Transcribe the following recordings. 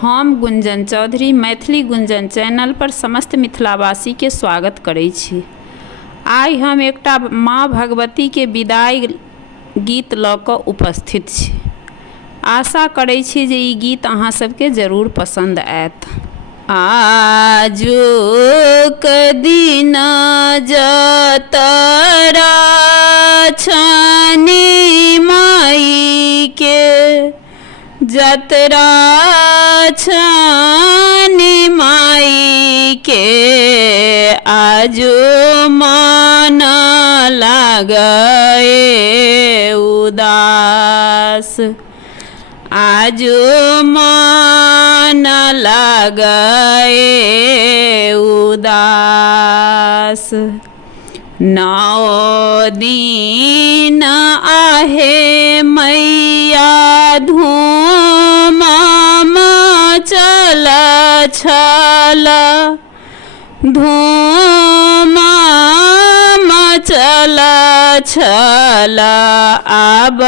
हम गुंजन चौधरी मैथिली गुंजन चैनल पर समस्त मिथिलावासी के स्वागत करै छी। आइ हम एकटा माँ भगवती के विदाई गीत लऽ कऽ उपस्थित छी। आशा करै छी जे ई गीत अहाँ सबके जरूर पसंद आयत। आजुक दिन जतरा छनि माई के, जतरा छनि माई के, आजो मन लागए उदास, आजो मन लागए उदास। 9 दिन आहे मैया धूम मचल छल, धूम मचल छल, आब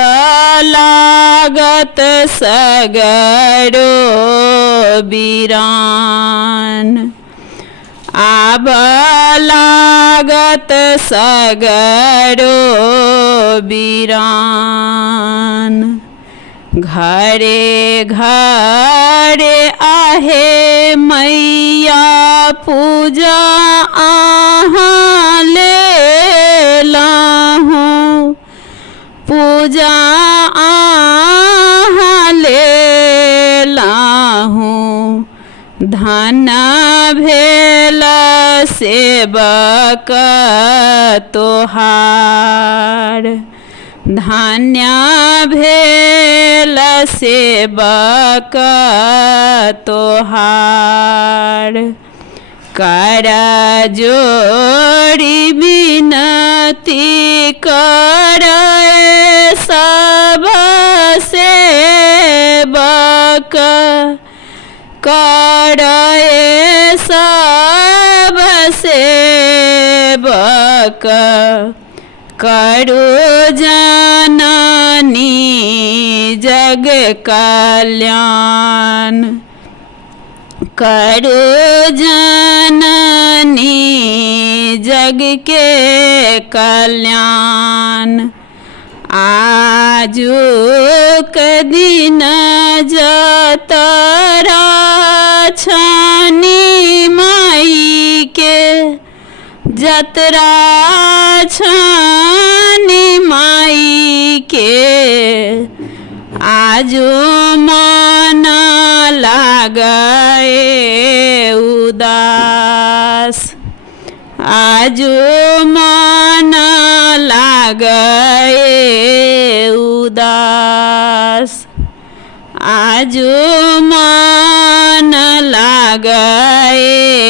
लागत सगरो बिरान, आब लागत सगरो बिरान। घरे घरे आहे मैया पूजा अहाँ लेलहुँ, पूजा अहाँ लेलहुँ, धन भेल सेवक तोहार, धन्य भेल सेवक तोहार। कर जोड़ी विनती करे सब सेवक, करे सब सेवक, करो जननी जग कल्याण, करो जननी जग के कल्याण। आजुक दिन जतरा छनि माई के, जतरा छनि माई के, आजो मन लागए उदास, आजो मन लागए उदास, आजो मन लागए